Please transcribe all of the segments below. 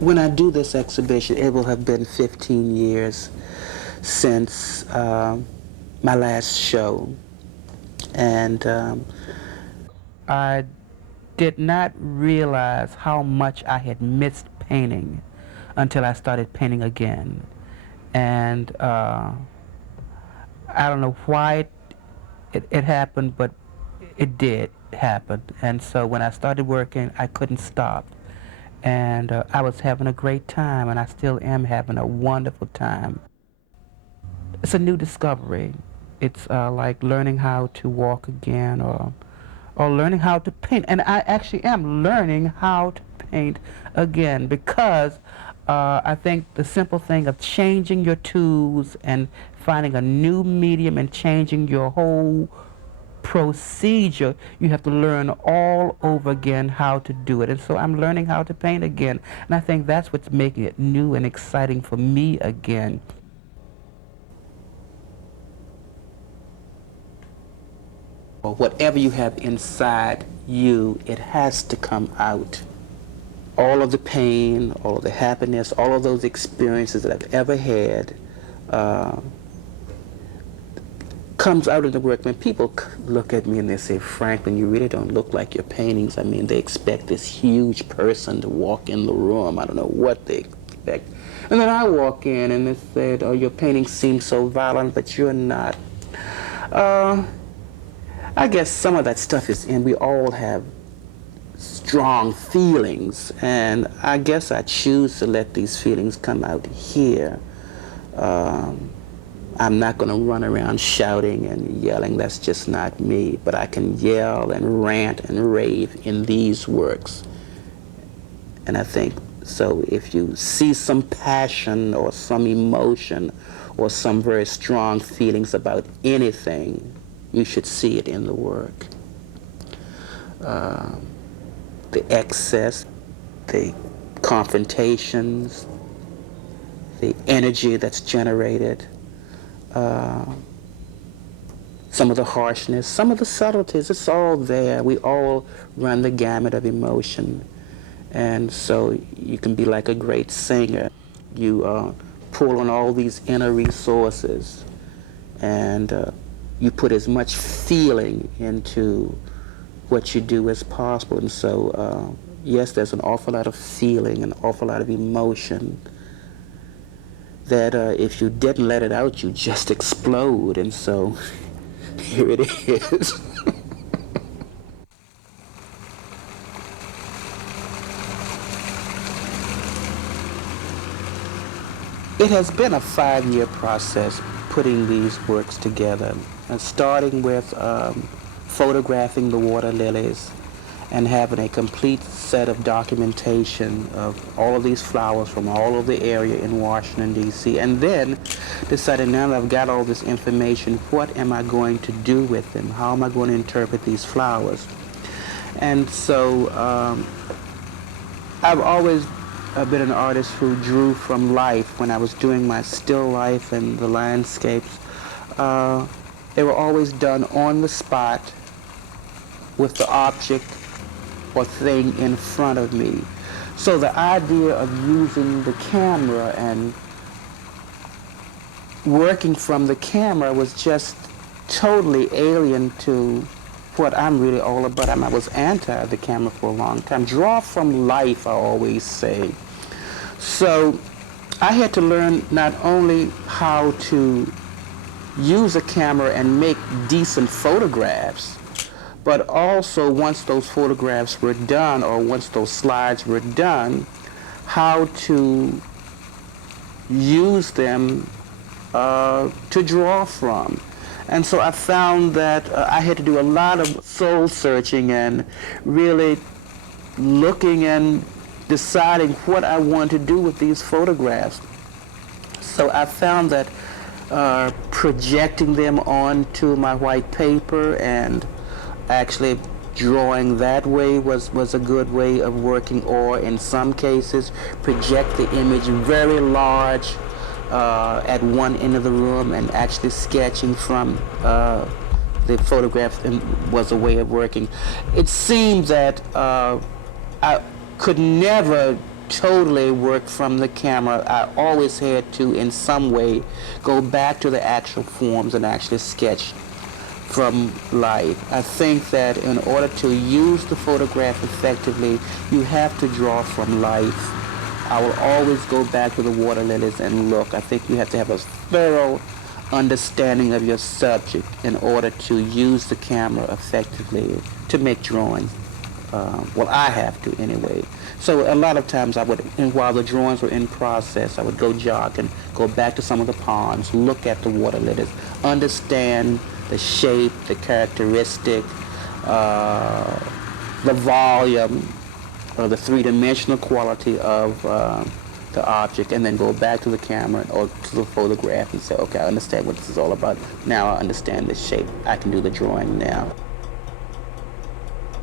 When I do this exhibition, it will have been 15 years since my last show. And I did not realize how much I had missed painting until I started painting again. And I don't know why it happened, but it did happen. And so when I started working, I couldn't stop. And I was having a great time, and I still am having a wonderful time. It's a new discovery. It's like learning how to walk again, or learning how to paint. And I actually am learning how to paint again, because I think the simple thing of changing your tools and finding a new medium and changing your whole procedure, you have to learn all over again how to do it. And so I'm learning how to paint again. And I think that's what's making it new and exciting for me again. Or whatever you have inside you, it has to come out. All of the pain, all of the happiness, all of those experiences that I've ever had comes out in the work. When people look at me and they say, Franklin, you really don't look like your paintings. I mean, they expect this huge person to walk in the room. I don't know what they expect. And then I walk in and they said, oh, your paintings seem so violent, but you're not. I guess some of that stuff is in. We all have strong feelings, and I guess I choose to let these feelings come out here. I'm not going to run around shouting and yelling. That's just not me. But I can yell and rant and rave in these works. And I think, so if you see some passion or some emotion or some very strong feelings about anything, you should see it in the work. The excess, the confrontations, the energy that's generated, some of the harshness, some of the subtleties, it's all there. We all run the gamut of emotion. And so you can be like a great singer. You pull on all these inner resources, and you put as much feeling into what you do as possible. And so, yes, there's an awful lot of feeling, an awful lot of emotion that if you didn't let it out, you just explode. And so, here it is. It has been a 5-year process putting these works together, and starting with photographing the water lilies and having a complete set of documentation of all of these flowers from all over the area in Washington, D.C., and then deciding, now that I've got all this information, what am I going to do with them? How am I going to interpret these flowers? And so I've always been an artist who drew from life. When I was doing my still life and the landscapes, they were always done on the spot with the object or thing in front of me. So the idea of using the camera and working from the camera was just totally alien to what I'm really all about. I was anti the camera for a long time. Draw from life, I always say. So I had to learn not only how to use a camera and make decent photographs, but also once those photographs were done, or once those slides were done, how to use them to draw from. And so I found that I had to do a lot of soul searching and really looking and deciding what I wanted to do with these photographs. So I found that projecting them onto my white paper and actually drawing that way was a good way of working, or in some cases project the image very large at one end of the room and actually sketching from the photograph was a way of working. It seemed that I could never totally work from the camera. I always had to, in some way, go back to the actual forms and actually sketch from life. I think that in order to use the photograph effectively, you have to draw from life. I will always go back to the water lilies and look. I think you have to have a thorough understanding of your subject in order to use the camera effectively to make drawings. Well, I have to anyway. So a lot of times I would, and while the drawings were in process, I would go jog and go back to some of the ponds, look at the water lilies, understand the shape, the characteristic, the volume, or the three-dimensional quality of the object, and then go back to the camera or to the photograph and say, okay, I understand what this is all about. Now I understand the shape. I can do the drawing now.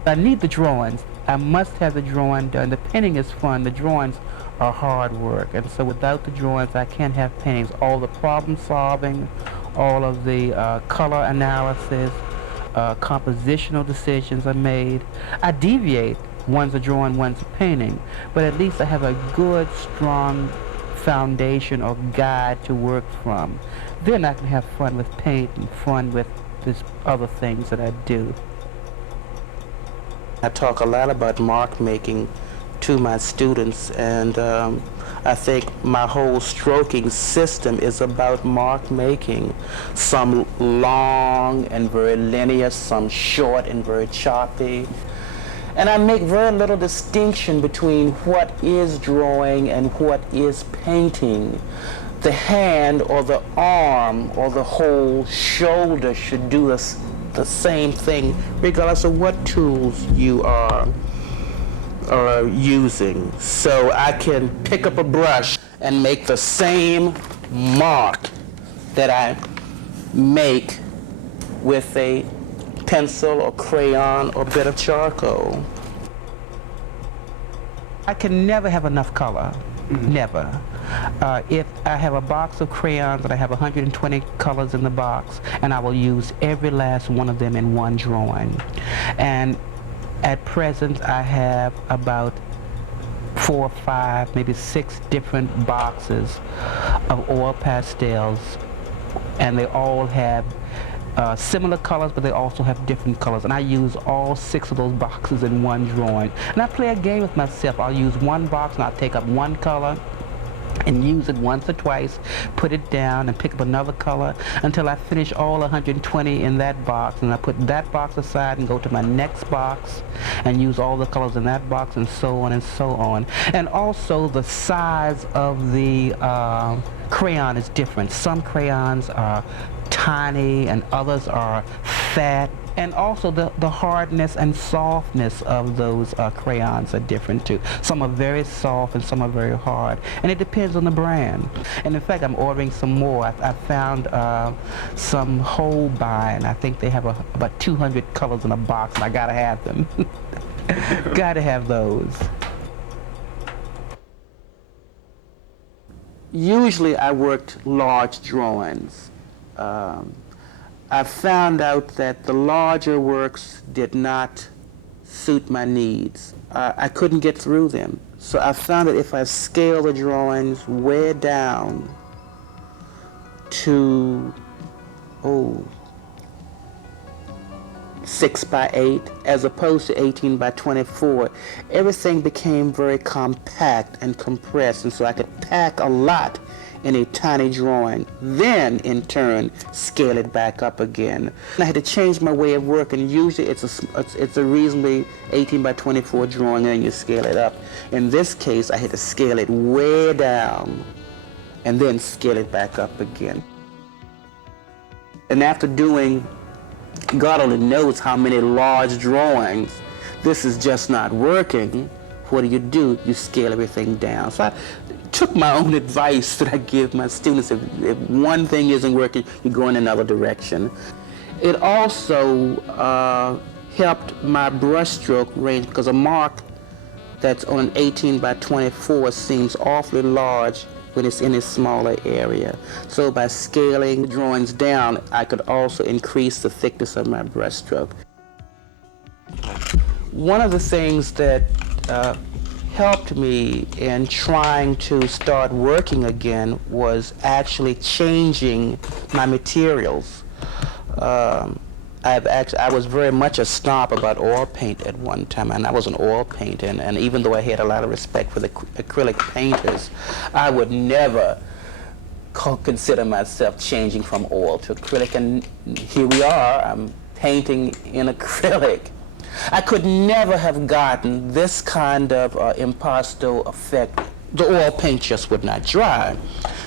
I need the drawings. I must have the drawing done. The painting is fun. The drawings are hard work. And so without the drawings, I can't have paintings. All the problem solving, all of the color analysis, compositional decisions are made. I deviate. One's a drawing, one's a painting. But at least I have a good, strong foundation or guide to work from. Then I can have fun with paint and fun with these other things that I do. I talk a lot about mark making to my students, and I think my whole stroking system is about mark making. Some long and very linear, some short and very choppy. And I make very little distinction between what is drawing and what is painting. The hand or the arm or the whole shoulder should do the same thing, regardless of what tools you are using. So I can pick up a brush and make the same mark that I make with a pencil or crayon or bit of charcoal. I can never have enough color. Never. If I have a box of crayons and I have 120 colors in the box, and I will use every last one of them in one drawing. And at present I have about 4 or 5, maybe 6 different boxes of oil pastels, and they all have similar colors, but they also have different colors, and I use all 6 of those boxes in one drawing. And I play a game with myself. I'll use one box and I'll take up one color and use it once or twice, put it down and pick up another color until I finish all 120 in that box, and I put that box aside and go to my next box and use all the colors in that box, and so on and so on. And also the size of the crayon is different. Some crayons are tiny and others are fat, and also the hardness and softness of those crayons are different too. Some are very soft and some are very hard, and it depends on the brand. And in fact, I'm ordering some more. I found some Holbein. I think they have about 200 colors in a box, and I gotta have them. Gotta have those. Usually I worked large drawings. I found out that the larger works did not suit my needs. I couldn't get through them. So I found that if I scale the drawings way down to 6 by 8 as opposed to 18 by 24, everything became very compact and compressed, and so I could pack a lot in a tiny drawing, then in turn scale it back up again. I had to change my way of working. Usually it's a reasonably 18 by 24 drawing, and then you scale it up. In this case, I had to scale it way down and then scale it back up again. And after doing God only knows how many large drawings, this is just not working. What do? You scale everything down. So I took my own advice that I give my students. If one thing isn't working, you go in another direction. It also helped my brushstroke range, because a mark that's on an 18 by 24 seems awfully large when it's in a smaller area. So by scaling drawings down, I could also increase the thickness of my brushstroke. One of the things that helped me in trying to start working again was actually changing my materials. I was very much a snob about oil paint at one time, and I was an oil painter, and even though I had a lot of respect for the acrylic painters, I would never consider myself changing from oil to acrylic, and here we are, I'm painting in acrylic. I could never have gotten this kind of impasto effect. The oil paint just would not dry.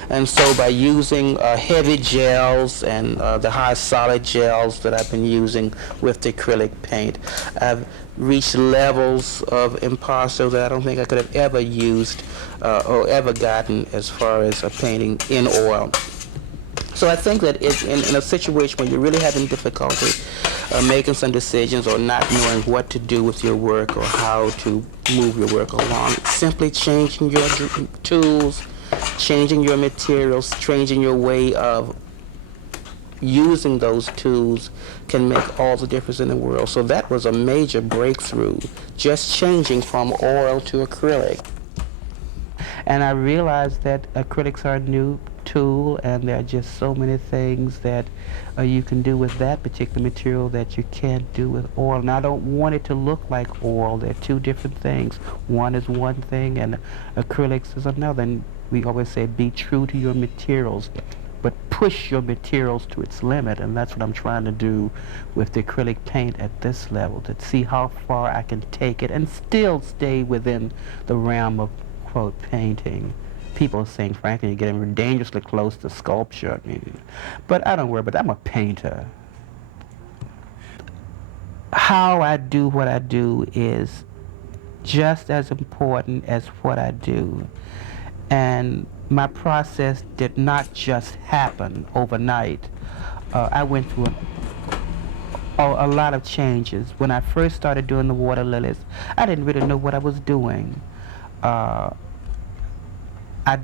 And so by using heavy gels and the high solid gels that I've been using with the acrylic paint, I've reached levels of impasto that I don't think I could have ever used or ever gotten as far as painting in oil. So I think that in a situation where you're really having difficulty making some decisions or not knowing what to do with your work or how to move your work along, simply changing your tools, changing your materials, changing your way of using those tools can make all the difference in the world. So that was a major breakthrough, just changing from oil to acrylic. And I realized that acrylics are a new tool, and there are just so many things that you can do with that particular material that you can't do with oil. And I don't want it to look like oil. They're two different things. One is one thing and acrylics is another. And we always say be true to your materials, but push your materials to its limit, and that's what I'm trying to do with the acrylic paint at this level, to see how far I can take it and still stay within the realm of, quote, painting. People are saying, frankly, you're getting dangerously close to sculpture. But I don't worry about that. I'm a painter. How I do what I do is just as important as what I do. And my process did not just happen overnight. I went through a lot of changes. When I first started doing the water lilies, I didn't really know what I was doing. I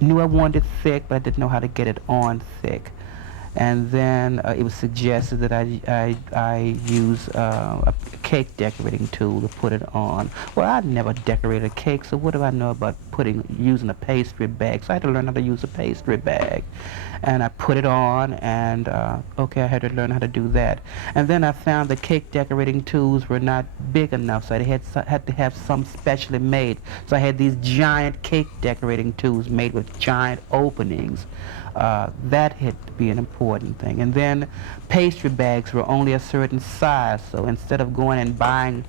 knew I wanted it thick, but I didn't know how to get it on thick. And then it was suggested that I use a cake decorating tool to put it on. Well, I'd never decorated a cake, so what do I know about using a pastry bag? So I had to learn how to use a pastry bag. And I put it on, and okay, I had to learn how to do that. And then I found the cake decorating tools were not big enough, so I had to have some specially made. So I had these giant cake decorating tools made with giant openings. That had to be an important thing. And then pastry bags were only a certain size, so instead of going and buying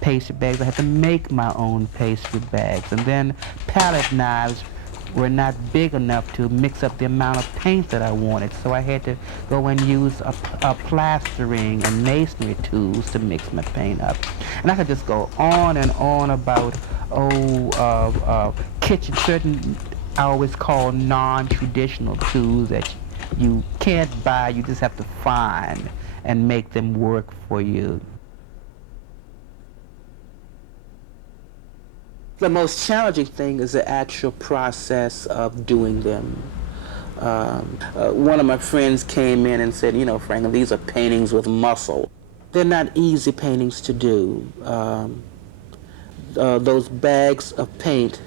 pastry bags, I had to make my own pastry bags. And then palette knives were not big enough to mix up the amount of paint that I wanted, so I had to go and use a plastering and masonry tools to mix my paint up. And I could just go on and on about kitchen, certain I always call non-traditional tools that you can't buy, you just have to find and make them work for you. The most challenging thing is the actual process of doing them. One of my friends came in and said, Franklin, these are paintings with muscle. They're not easy paintings to do. Those bags of paint,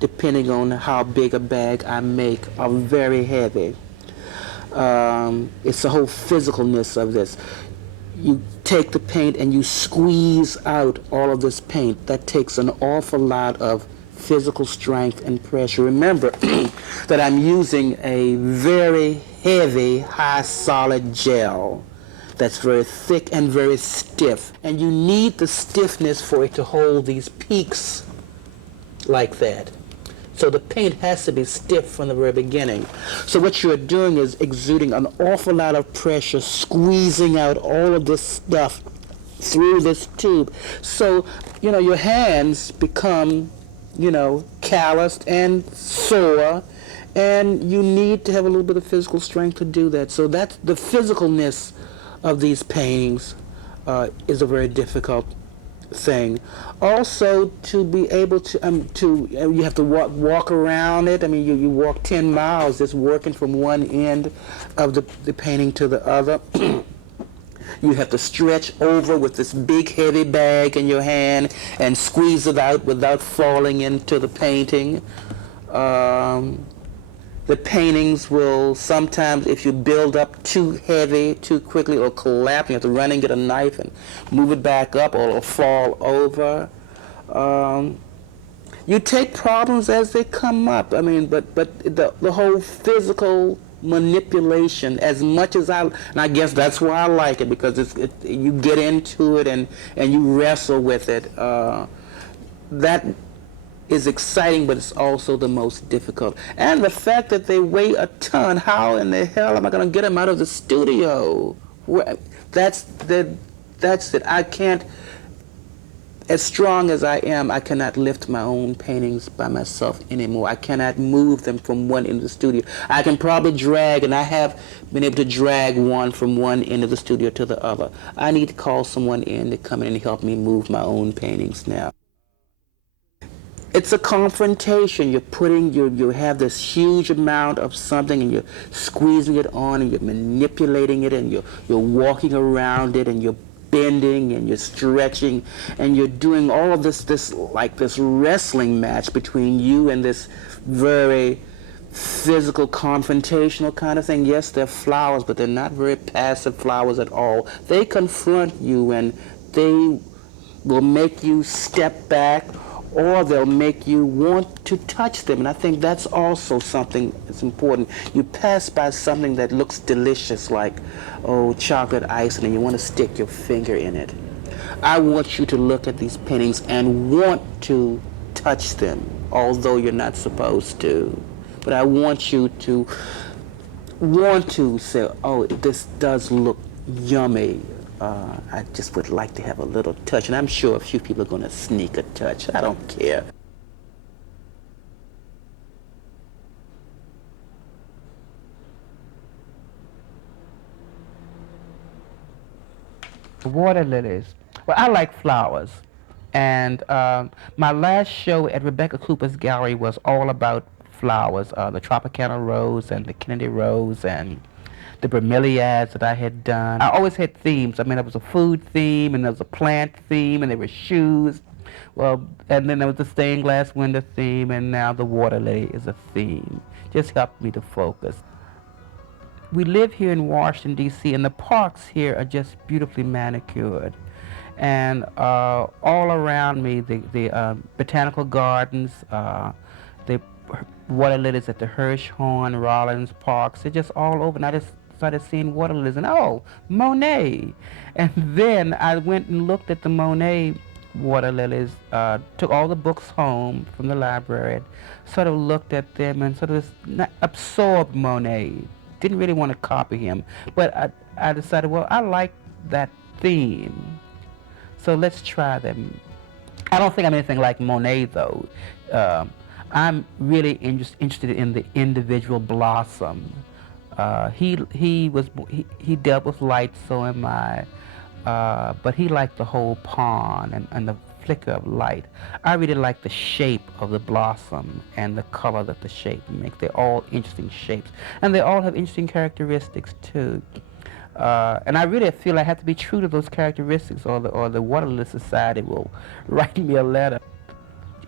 depending on how big a bag I make, are very heavy. It's the whole physicalness of this. You take the paint and you squeeze out all of this paint. That takes an awful lot of physical strength and pressure. Remember that I'm using a very heavy, high solid gel that's very thick and very stiff. And you need the stiffness for it to hold these peaks like that. So the paint has to be stiff from the very beginning. So what you're doing is exuding an awful lot of pressure, squeezing out all of this stuff through this tube. So, your hands become, calloused and sore, and you need to have a little bit of physical strength to do that. So that's the physicalness of these paintings is a very difficult thing. Also, to be able to you have to walk around it. I mean, you walk 10 miles just working from one end of the painting to the other. You have to stretch over with this big heavy bag in your hand and squeeze it out without falling into the painting. Um, the paintings will sometimes, if you build up too heavy, too quickly, or collapse, you have to run and get a knife and move it back up, or it'll fall over. Um, you take problems as they come up. I mean, but the whole physical manipulation, as much as and I guess that's why I like it, because you get into it and you wrestle with it. That is exciting, but it's also the most difficult. And the fact that they weigh a ton. How in the hell am I going to get them out of the studio? That's that's it. I can't. As strong as I am, I cannot lift my own paintings by myself anymore. I cannot move them from one end of the studio. I can probably drag, and I have been able to drag one from one end of the studio to the other. I need to call someone in to come in and help me move my own paintings now. It's a confrontation. You have this huge amount of something, and you're squeezing it on, and you're manipulating it, and you're walking around it, and you're bending, and you're stretching, and you're doing all of this like this wrestling match between you and this very physical, confrontational kind of thing. Yes, they're flowers, but they're not very passive flowers at all. They confront you, and they will make you step back, or they'll make you want to touch them. And I think that's also something that's important. You pass by something that looks delicious, like, oh, chocolate icing, and you want to stick your finger in it. I want you to look at these paintings and want to touch them, although you're not supposed to. But I want you to want to say, oh, this does look yummy. I just would like to have a little touch, and I'm sure a few people are going to sneak a touch. I don't care. Water lilies. Well, I like flowers, and my last show at Rebecca Cooper's gallery was all about flowers, the Tropicana rose and the Kennedy rose and the bromeliads that I had done. I always had themes. I mean, there was a food theme, and there was a plant theme, and there were shoes. Well, and then there was the stained glass window theme, and now the water lily is a theme. Just helped me to focus. We live here in Washington, D.C., and the parks here are just beautifully manicured. And all around me, the botanical gardens, the water lilies at the Hirshhorn, Rollins parks, they're just all over. And I just started seeing water lilies, and oh, Monet. And then I went and looked at the Monet water lilies, took all the books home from the library, sort of looked at them and sort of absorbed Monet. Didn't really want to copy him, but I decided, well, I like that theme, so let's try them. I don't think I'm anything like Monet, though. I'm really interested in the individual blossom. He dealt with light, so am I. But he liked the whole pond and the flicker of light. I really like the shape of the blossom and the color that the shape makes. They're all interesting shapes, and they all have interesting characteristics too. And I really feel I have to be true to those characteristics, or the Water Lily Society will write me a letter.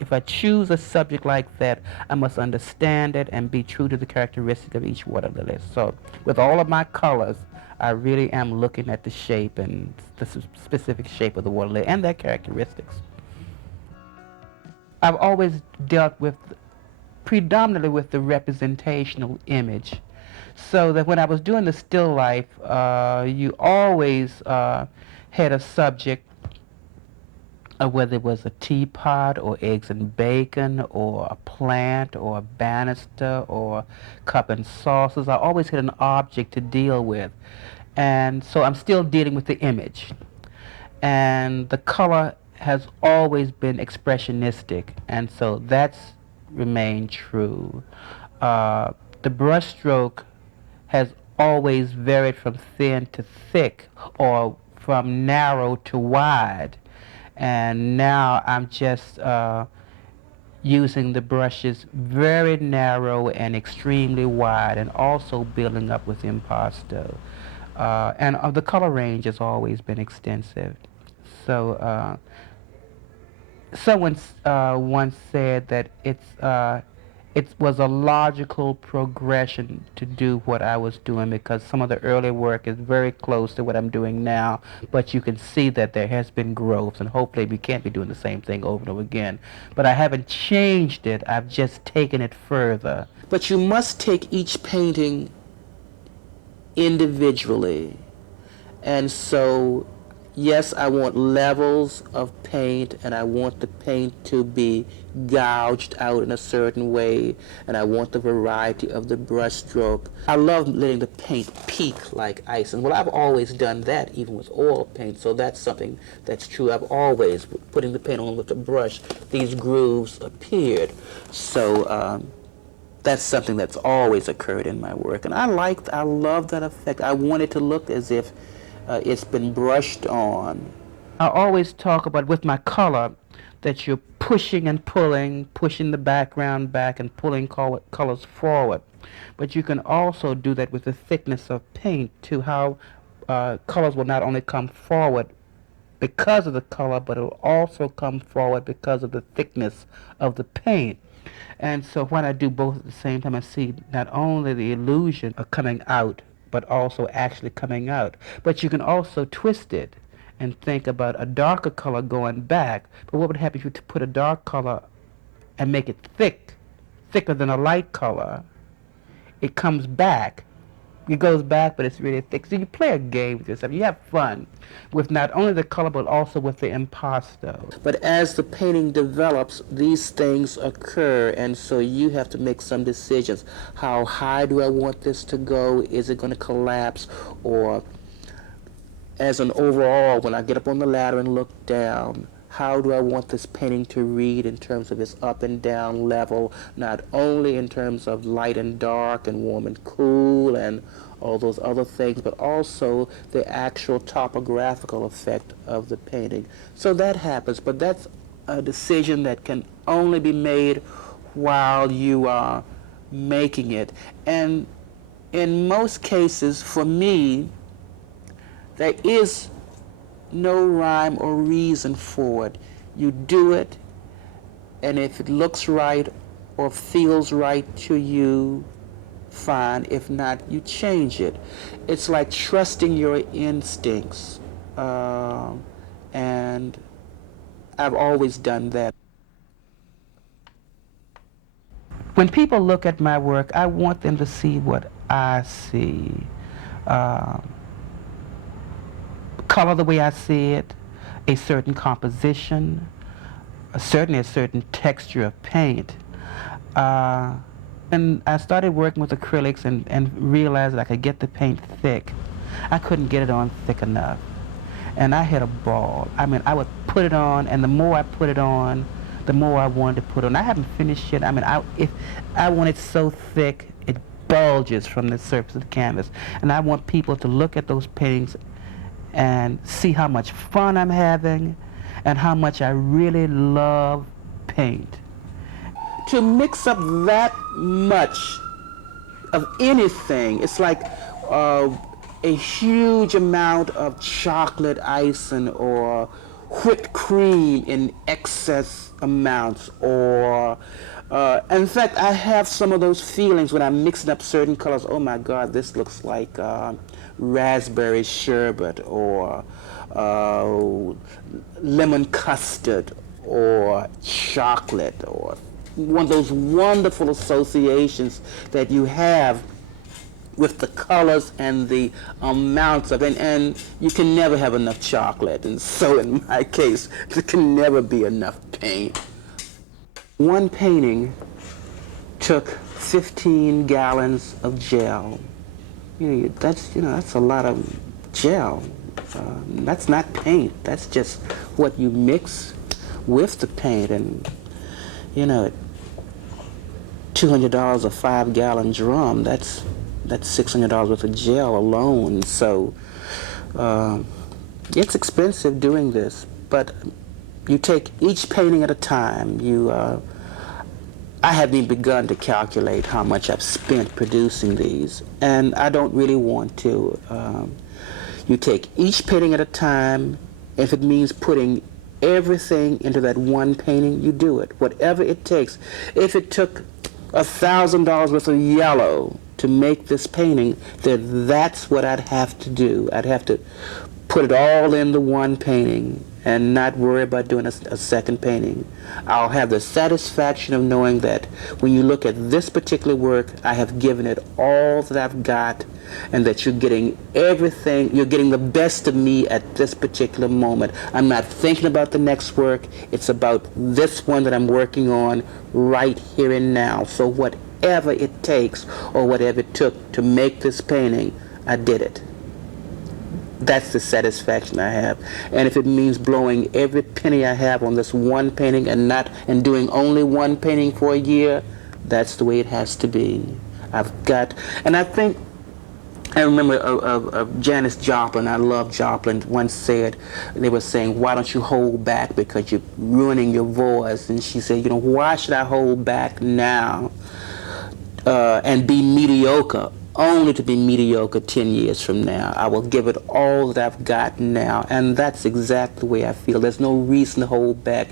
If I choose a subject like that, I must understand it and be true to the characteristics of each water lily. So with all of my colors, I really am looking at the shape and the specific shape of the water lily and their characteristics. I've always dealt with, predominantly with the representational image. So that when I was doing the still life, you always had a subject, whether it was a teapot or eggs and bacon or a plant or a banister or cup and saucers. I always had an object to deal with. And so I'm still dealing with the image. And the color has always been expressionistic, and so that's remained true. The brushstroke has always varied from thin to thick, or from narrow to wide. And now I'm just using the brushes very narrow and extremely wide, and also building up with impasto. And the color range has always been extensive. So someone once said that it was a logical progression to do what I was doing because some of the early work is very close to what I'm doing now, but you can see that there has been growth, and hopefully we can't be doing the same thing over and over again. But I haven't changed it, I've just taken it further. But you must take each painting individually. And so, yes, I want levels of paint, and I want the paint to be gouged out in a certain way, and I want the variety of the brush stroke. I love letting the paint peak like ice, and well, I've always done that even with oil paint, so that's something that's true. I've always, putting the paint on with the brush, these grooves appeared. So that's something that's always occurred in my work, and I love that effect. I want it to look as if it's been brushed on. I always talk about with my color that you're pushing and pulling, pushing the background back and pulling colors forward. But you can also do that with the thickness of paint too, how colors will not only come forward because of the color, but it will also come forward because of the thickness of the paint. And so when I do both at the same time, I see not only the illusion of coming out, but also actually coming out. But you can also twist it and think about a darker color going back. But what would happen if you put a dark color and make it thicker than a light color? It comes back. It goes back, but it's really thick. So you play a game with yourself. You have fun with not only the color, but also with the impasto. But as the painting develops, these things occur, and so you have to make some decisions. How high do I want this to go? Is it going to collapse? Or as an overall, when I get up on the ladder and look down, how do I want this painting to read in terms of its up and down level, not only in terms of light and dark and warm and cool and all those other things, but also the actual topographical effect of the painting. So that happens, but that's a decision that can only be made while you are making it. And in most cases, for me, there is no rhyme or reason for it. You do it, and if it looks right or feels right to you, fine. If not, you change it. It's like trusting your instincts, and I've always done that. When people look at my work, I want them to see what I see. Color the way I see it, a certain composition, certainly a certain texture of paint. And I started working with acrylics and realized that I could get the paint thick. I couldn't get it on thick enough. And I hit a ball. I mean, I would put it on, and the more I put it on, the more I wanted to put on. I haven't finished yet. I mean, if I want it so thick, it bulges from the surface of the canvas. And I want people to look at those paintings and see how much fun I'm having and how much I really love paint. To mix up that much of anything, it's like a huge amount of chocolate icing or whipped cream in excess amounts, or in fact, I have some of those feelings when I'm mixing up certain colors. Oh my God, this looks like raspberry sherbet, or lemon custard, or chocolate, or one of those wonderful associations that you have with the colors and the amounts of it, and you can never have enough chocolate, and so in my case, there can never be enough paint. One painting took 15 gallons of gel. That's a lot of gel. That's not paint. That's just what you mix with the paint, and $200 a 5-gallon drum. That's $600 worth of gel alone. So it's expensive doing this, but you take each painting at a time. I haven't even begun to calculate how much I've spent producing these, and I don't really want to. You take each painting at a time. If it means putting everything into that one painting, you do it, whatever it takes. If it took $1,000 worth of yellow to make this painting, then that's what I'd have to do. I'd have to put it all in the one painting and not worry about doing a second painting. I'll have the satisfaction of knowing that when you look at this particular work, I have given it all that I've got, and that you're getting everything, you're getting the best of me at this particular moment. I'm not thinking about the next work. It's about this one that I'm working on right here and now. So whatever it takes or whatever it took to make this painting, I did it. That's the satisfaction I have. And if it means blowing every penny I have on this one painting and doing only one painting for a year, that's the way it has to be. And I think, I remember Janis Joplin, I love Joplin, once said, they were saying, why don't you hold back because you're ruining your voice? And she said, why should I hold back now and be mediocre? Only to be mediocre 10 years from now. I will give it all that I've got now, and that's exactly the way I feel. There's no reason to hold back